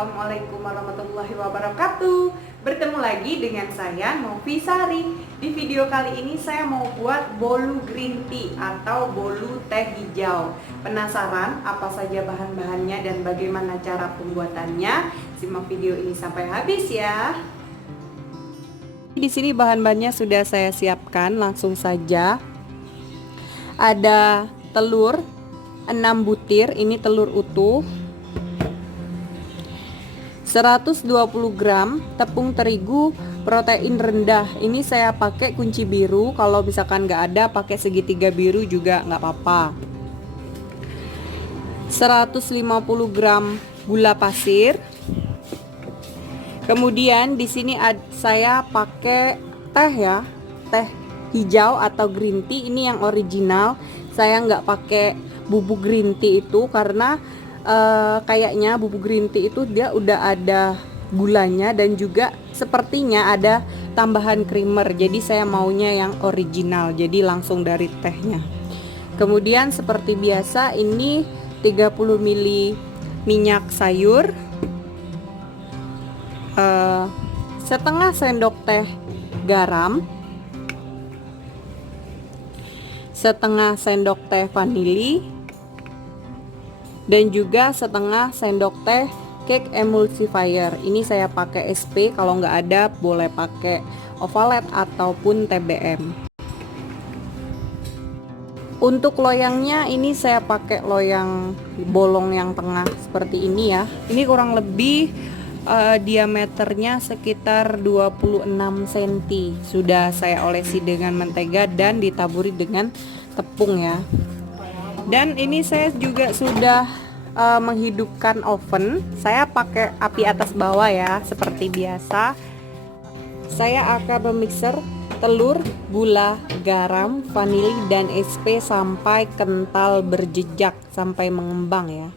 Assalamualaikum warahmatullahi wabarakatuh. Bertemu lagi dengan saya Novi Sari. Di video kali ini saya mau buat bolu green tea atau bolu teh hijau. Penasaran apa saja bahan-bahannya dan bagaimana cara pembuatannya? Simak video ini sampai habis ya. Di sini bahan-bahannya sudah saya siapkan, langsung saja. Ada telur 6 butir, ini telur utuh. 120 gram tepung terigu protein rendah. Ini saya pakai kunci biru. Kalau misalkan nggak ada, pakai segitiga biru juga nggak apa-apa. 150 gram gula pasir. Kemudian di sini saya pakai teh ya, teh hijau atau green tea. Ini yang original. Saya nggak pakai bubuk green tea itu karena kayaknya bubuk green tea itu dia udah ada gulanya dan juga sepertinya ada tambahan creamer. Jadi saya maunya yang original, jadi langsung dari tehnya. Kemudian seperti biasa ini 30 ml minyak sayur, setengah sendok teh garam, setengah sendok teh vanili, dan juga setengah sendok teh cake emulsifier. Ini saya pakai SP, kalau nggak ada boleh pakai Ovalet ataupun TBM. Untuk loyangnya ini saya pakai loyang bolong yang tengah seperti ini ya. Ini kurang lebih diameternya sekitar 26 cm. Sudah saya olesi dengan mentega dan ditaburi dengan tepung ya. Dan ini saya juga sudah menghidupkan oven. Saya pakai api atas bawah ya, seperti biasa. Saya akan memixer telur, gula, garam, vanili, dan SP sampai kental berjejak, sampai mengembang ya.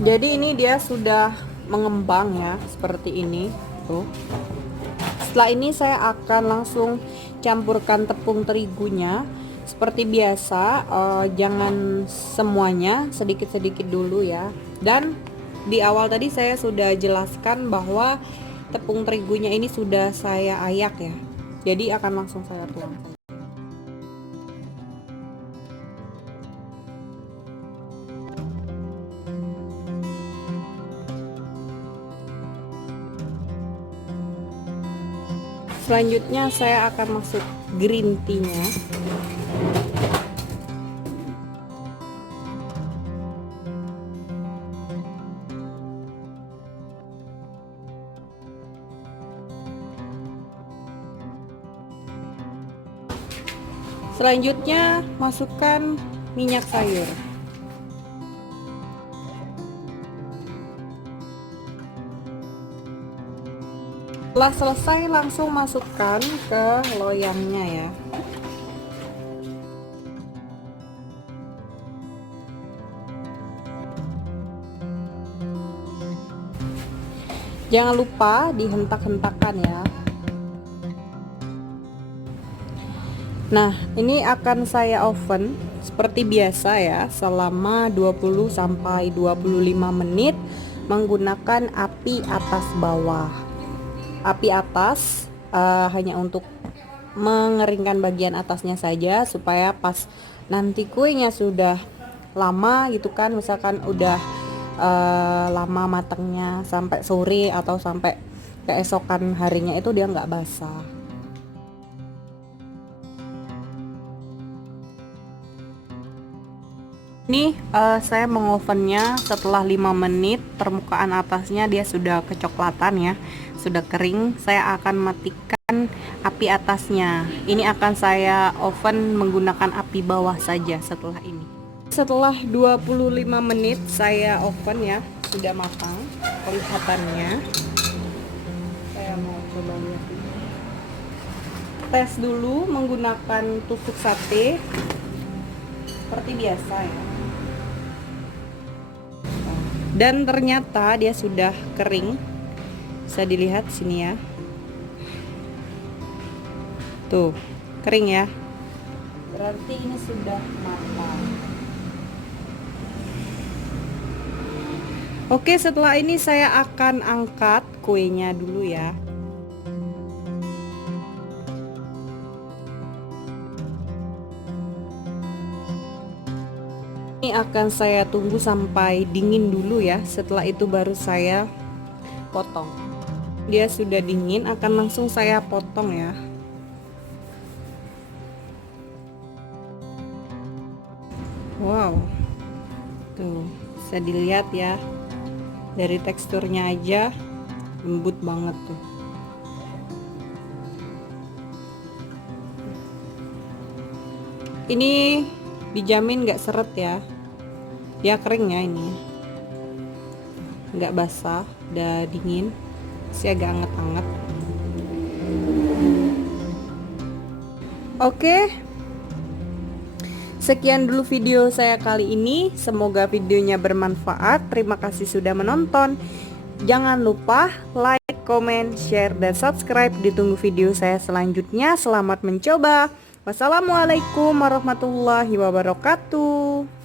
Jadi ini dia sudah mengembang ya, seperti ini tuh. Setelah ini saya akan langsung campurkan tepung terigunya. Seperti biasa, jangan semuanya, sedikit-sedikit dulu ya. Dan di awal tadi saya sudah jelaskan bahwa tepung terigunya ini sudah saya ayak ya. Jadi akan langsung saya tuang. Selanjutnya saya akan masuk green tea-nya. Selanjutnya masukkan minyak sayur. Setelah selesai langsung masukkan ke loyangnya ya. Jangan lupa dihentak-hentakan ya. Nah, ini akan saya oven seperti biasa ya selama 20 sampai 25 menit menggunakan api atas bawah. Api atas hanya untuk mengeringkan bagian atasnya saja supaya pas nanti kuenya sudah lama gitu kan, misalkan udah lama matangnya sampai sore atau sampai keesokan harinya itu dia nggak basah. Ini saya mengovennya setelah 5 menit, permukaan atasnya dia sudah kecoklatan ya, sudah kering. Saya akan matikan api atasnya. Ini akan saya oven menggunakan api bawah saja setelah ini. Setelah 25 menit saya oven ya, sudah matang kelihatannya. Saya mau coba lihat. Tes dulu menggunakan tusuk sate seperti biasa ya. Dan ternyata dia sudah kering. Bisa dilihat sini ya. Tuh, kering ya. Berarti ini sudah matang. Oke, setelah ini saya akan angkat kuenya dulu ya. Ini akan saya tunggu sampai dingin dulu ya. Setelah itu baru saya potong. Dia sudah dingin, akan langsung saya potong ya. Wow, tuh bisa dilihat ya, dari teksturnya aja lembut banget tuh. Ini dijamin nggak seret ya, dia kering ya, ini nggak basah, udah dingin, masih agak anget-anget. Oke, sekian dulu video saya kali ini, semoga videonya bermanfaat. Terima kasih sudah menonton. Jangan lupa like, comment, share, dan subscribe. Ditunggu video saya selanjutnya. Selamat mencoba. Wassalamualaikum warahmatullahi wabarakatuh.